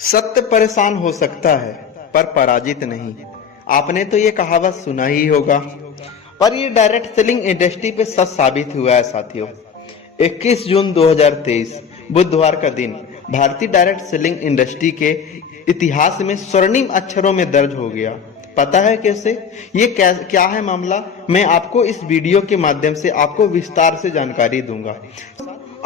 सत्य परेशान हो सकता है पर पराजित नहीं। आपने तो ये कहावत सुना ही होगा, पर ये डायरेक्ट सेलिंग इंडस्ट्री पे सच साबित हुआ है साथियों। 21 जून 2023 बुधवार का दिन भारतीय डायरेक्ट सेलिंग इंडस्ट्री के इतिहास में स्वर्णिम अक्षरों में दर्ज हो गया। पता है कैसे? ये क्या है मामला, मैं आपको इस वीडियो के माध्यम से आपको विस्तार से जानकारी दूंगा।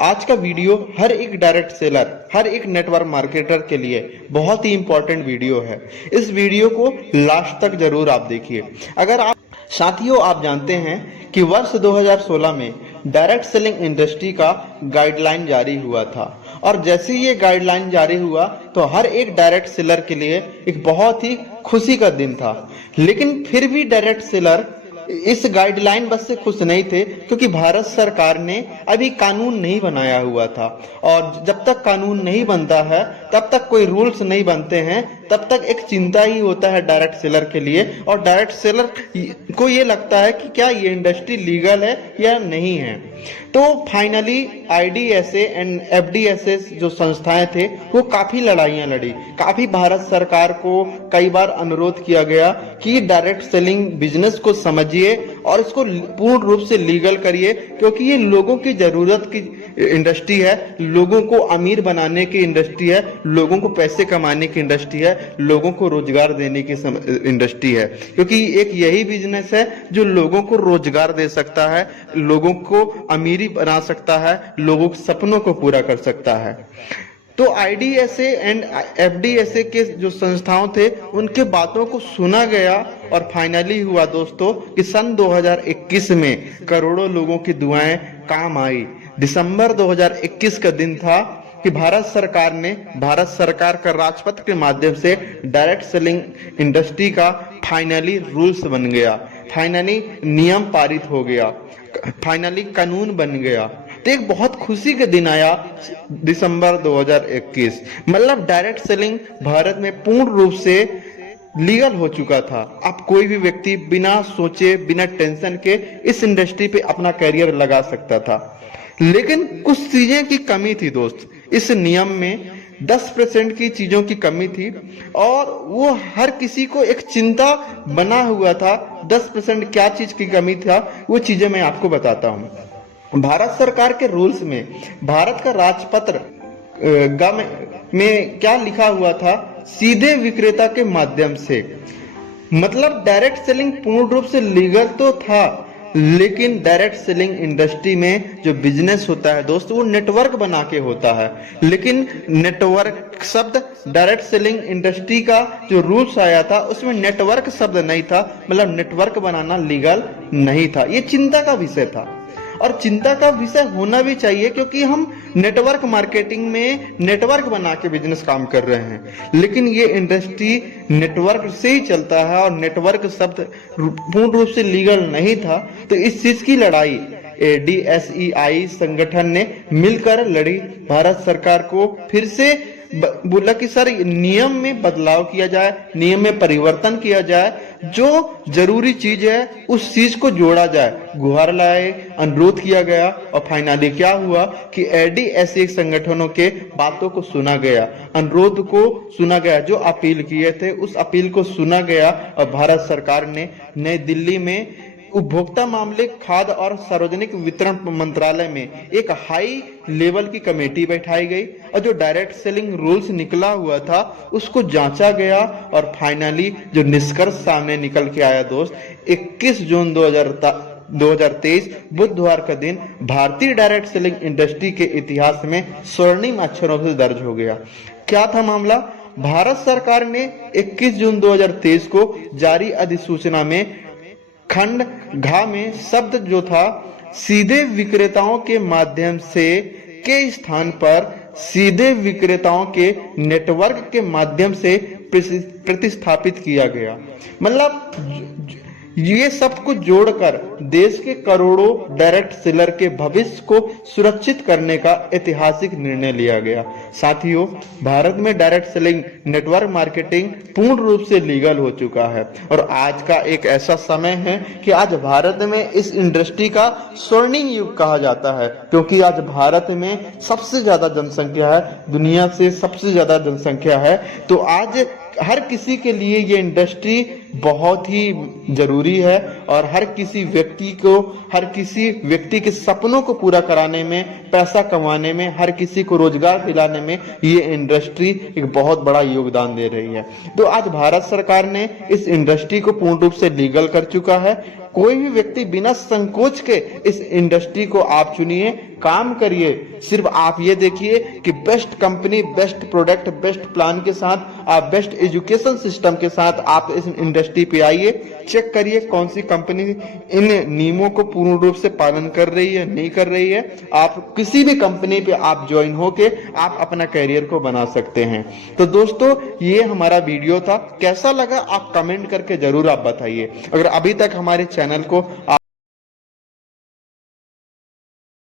आज का वीडियो हर एक डायरेक्ट सेलर, हर एक नेटवर्क मार्केटर के लिए बहुत ही इंपॉर्टेंट वीडियो है। इस वीडियो को लास्ट तक जरूर आप देखिए। साथियों, आप जानते हैं कि वर्ष 2016 में डायरेक्ट सेलिंग इंडस्ट्री का गाइडलाइन जारी हुआ था, और जैसे ये गाइडलाइन जारी हुआ तो हर एक डायरेक्ट सेलर के लिए एक बहुत ही खुशी का दिन था। लेकिन फिर भी डायरेक्ट सेलर इस गाइडलाइन बस से खुश नहीं थे, क्योंकि भारत सरकार ने अभी कानून नहीं बनाया हुआ था, और जब तक कानून नहीं बनता है, तब तक कोई रूल्स नहीं बनते हैं, तब तक एक चिंता ही होता है डायरेक्ट सेलर के लिए। और डायरेक्ट सेलर को ये लगता है कि क्या ये इंडस्ट्री लीगल है या नहीं है। तो फाइनली आईडीएसए एंड एफडीएसए जो संस्थाएं थे वो काफी लड़ाइयां लड़ी, काफी भारत सरकार को कई बार अनुरोध किया गया कि डायरेक्ट सेलिंग बिजनेस को समझिए और इसको पूर्ण रूप से लीगल करिए, क्योंकि ये लोगों की जरूरत की इंडस्ट्री है, लोगों को अमीर बनाने की इंडस्ट्री है, लोगों को पैसे कमाने की इंडस्ट्री है, लोगों को रोजगार देने की इंडस्ट्री है। क्योंकि एक यही बिजनेस है जो लोगों को रोजगार दे सकता है, लोगों को अमीरी बना सकता है, लोगों के सपनों को पूरा कर सकता है। तो आईडीएसए एंड एफडीएसए के जो संस्थाओं थे उनके बातों को सुना गया, और फाइनली हुआ दोस्तों कि सन 2021 में करोड़ों लोगों की दुआएं काम आई। दिसंबर 2021 का दिन था कि भारत सरकार का राजपत्र के माध्यम से डायरेक्ट सेलिंग इंडस्ट्री का फाइनली रूल्स बन गया, फाइनली नियम पारित हो गया, फाइनली कानून बन गया। तो एक बहुत खुशी के दिन आया दिसंबर 2021। मतलब डायरेक्ट सेलिंग भारत में पूर्ण रूप से लीगल हो चुका था। अब कोई भी व्यक्ति बिना सोचे, बिना टेंशन के इस इंडस्ट्री पे अपना करियर लगा सकता था। लेकिन कुछ चीजें की कमी थी दोस्त, इस नियम में 10% की चीजों की कमी थी, और वो हर किसी को एक चिंता बना हुआ था। 10% क्या चीज की कमी था, वो चीजें मैं आपको बताता हूँ। भारत सरकार के रूल्स में भारत का राजपत्र में क्या लिखा हुआ था, सीधे विक्रेता के माध्यम से। मतलब डायरेक्ट सेलिंग पूर्ण रूप से लीगल तो था, लेकिन डायरेक्ट सेलिंग इंडस्ट्री में जो बिजनेस होता है दोस्तों, वो नेटवर्क बना के होता है। लेकिन नेटवर्क शब्द डायरेक्ट सेलिंग इंडस्ट्री का जो रूल्स आया था उसमें नेटवर्क शब्द नहीं था, मतलब नेटवर्क बनाना लीगल नहीं था। ये चिंता का विषय था, और चिंता का विषय होना भी चाहिए, क्योंकि हम नेटवर्क मार्केटिंग में नेटवर्क बना के बिजनेस काम कर रहे हैं। लेकिन ये इंडस्ट्री नेटवर्क से ही चलता है, और नेटवर्क शब्द पूर्ण रूप से लीगल नहीं था। तो इस चीज की लड़ाई ADSEI संगठन ने मिलकर लड़ी। भारत सरकार को फिर से बोला कि सर नियम में बदलाव किया जाए, नियम में परिवर्तन किया जाए, जो जरूरी चीज है उस चीज को जोड़ा जाए। गुहार लाए, अनुरोध किया गया, और फाइनली क्या हुआ कि ADSE संगठनों के बातों को सुना गया, अनुरोध को सुना गया, जो अपील किए थे उस अपील को सुना गया। और भारत सरकार ने नई दिल्ली में उपभोक्ता मामले, खाद्य और सार्वजनिक वितरण मंत्रालय में एक हाई लेवल की कमेटी बैठाई गई, और जो डायरेक्ट सेलिंग रूल्स निकला हुआ था उसको जांचा गया, और फाइनली जो निष्कर्ष सामने निकल के आया दोस्त, 21 जून 2023 बुधवार का दिन भारतीय डायरेक्ट सेलिंग इंडस्ट्री के इतिहास में स्वर्णिम अक्षरों से दर्ज हो गया। क्या था मामला? भारत सरकार ने 21 जून 2023 को जारी अधिसूचना में खंड घ में शब्द जो था सीधे विक्रेताओं के माध्यम से के स्थान पर सीधे विक्रेताओं के नेटवर्क के माध्यम से प्रतिस्थापित किया गया। मतलब ये सब कुछ जोड़कर देश के करोड़ों डायरेक्ट सेलर के भविष्य को सुरक्षित करने का ऐतिहासिक निर्णय लिया गया। साथियों, भारत में डायरेक्ट सेलिंग नेटवर्क मार्केटिंग पूर्ण रूप से लीगल हो चुका है और आज का एक ऐसा समय है कि आज भारत में इस इंडस्ट्री का स्वर्णिम युग कहा जाता है, क्योंकि आज भारत में सबसे ज्यादा जनसंख्या है, दुनिया से सबसे ज्यादा जनसंख्या है। तो आज हर किसी के लिए ये इंडस्ट्री बहुत ही जरूरी है और हर किसी व्यक्ति के सपनों को पूरा कराने में, पैसा कमाने में, हर किसी को रोजगार दिलाने में ये इंडस्ट्री एक बहुत बड़ा योगदान दे रही है। तो आज भारत सरकार ने इस इंडस्ट्री को पूर्ण रूप से लीगल कर चुका है। कोई भी व्यक्ति बिना संकोच के इस इंडस्ट्री को आप चुनिए, काम करिए। सिर्फ आप ये देखिए कि best company, best product, best plan के साथ, आप बेस्ट एजुकेशन सिस्टम के साथ आप इस इंडस्ट्री पे आइए। चेक करिए कौन सी कंपनी इन नियमों को पूर्ण रूप से पालन कर रही है, नहीं कर रही है। आप किसी भी कंपनी पे आप ज्वाइन होके आप अपना करियर को बना सकते हैं। तो दोस्तों, ये हमारा वीडियो था, कैसा लगा आप कमेंट करके जरूर आप बताइए। अगर अभी तक हमारे चैनल को